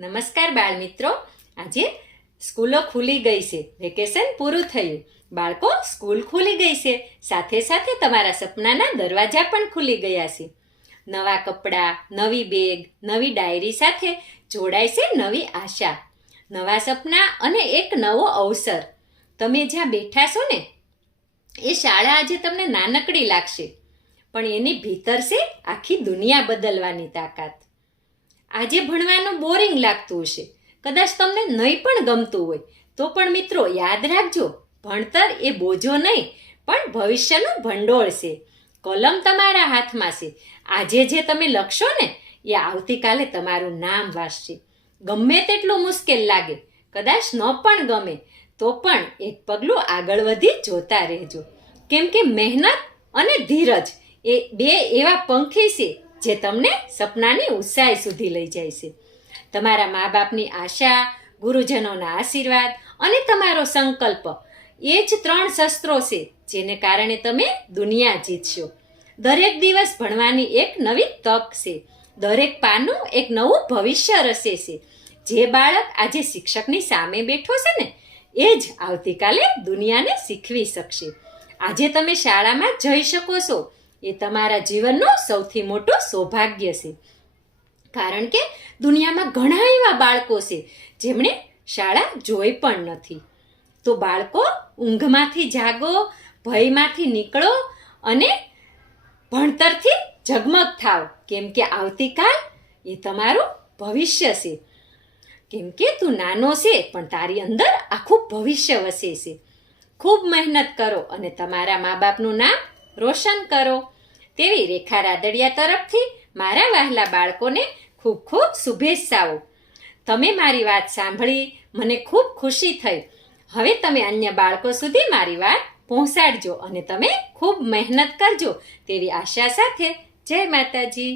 નમસ્કાર બાળ મિત્રો. આજે સ્કૂલો ખુલી ગઈ છે, વેકેશન પૂરું થયું, બાળકો સ્કૂલ ખુલી ગઈ છે, સાથે સાથે તમારા સપનાના દરવાજા પણ ખુલી ગયા છે. નવા કપડાં, નવી બેગ, નવી ડાયરી સાથે જોડાય છે નવી આશા, નવા સપના અને એક નવો અવસર. તમે જ્યાં બેઠા છો ને એ શાળા આજે તમને નાનકડી લાગશે, પણ એની ભીતર છે આખી દુનિયા બદલવાની તાકાત. આજે ભણવાનું બોરિંગ લાગતું હશે, કદાચ તમને નહીં પણ ગમતું હોય, તો પણ મિત્રો યાદ રાખજો, ભણતર એ બોજો નહીં પણ ભવિષ્યનું ભંડોળ છે. કલમ તમારા હાથમાં છે. આજે જે તમે લખશો ને એ આવતીકાલે તમારું નામ વાંચશે. ગમે તેટલું મુશ્કેલ લાગે, કદાચ ન પણ ગમે, તો પણ એક પગલું આગળ વધી જોતા રહેજો, કેમ કે મહેનત અને ધીરજ એ બે એવા પંખી છે જે તમને સપનાની ઊંચાઈ સુધી લઈ જાય છે. તમારા મા બાપની આશા, ગુરુજનોના આશીર્વાદ અને તમારો સંકલ્પ એ જ 3 શસ્ત્રો છે જેને કારણે તમે દુનિયા જીતશો. દરેક દિવસ ભણવાની એક નવી તક છે, દરેક પાનું એક નવું ભવિષ્ય રચે છે. જે બાળક આજે શિક્ષકની સામે બેઠો છે ને એ જ આવતીકાલે દુનિયાને શીખવી શકશે. આજે તમે શાળામાં જઈ શકો છો એ તમારા જીવનનું સૌથી મોટું સૌભાગ્ય છે, કારણ કે દુનિયામાં ઘણા એવા બાળકો છે જેમણે શાળા જોઈ પણ નથી. તો બાળકો, ઊંઘમાંથી જાગો, ભયમાંથી નીકળો અને ભણતરથી ઝગમગ થાવ, કેમ કે આવતીકાલ એ તમારું ભવિષ્ય છે. કેમ કે તું નાનો છે પણ તારી અંદર આખું ભવિષ્ય વસે છે. ખૂબ મહેનત કરો અને તમારા મા બાપનું નામ રોશન કરો. તેવી રેખા રાદડિયા તરફથી મારા વહાલા બાળકોને ખૂબ ખૂબ શુભેચ્છાઓ. તમે મારી વાત સાંભળી, મને ખૂબ ખુશી થઈ. હવે તમે અન્ય બાળકો સુધી મારી વાત પહોંચાડજો અને તમે ખૂબ મહેનત કરજો તેવી આશા સાથે. જય માતાજી.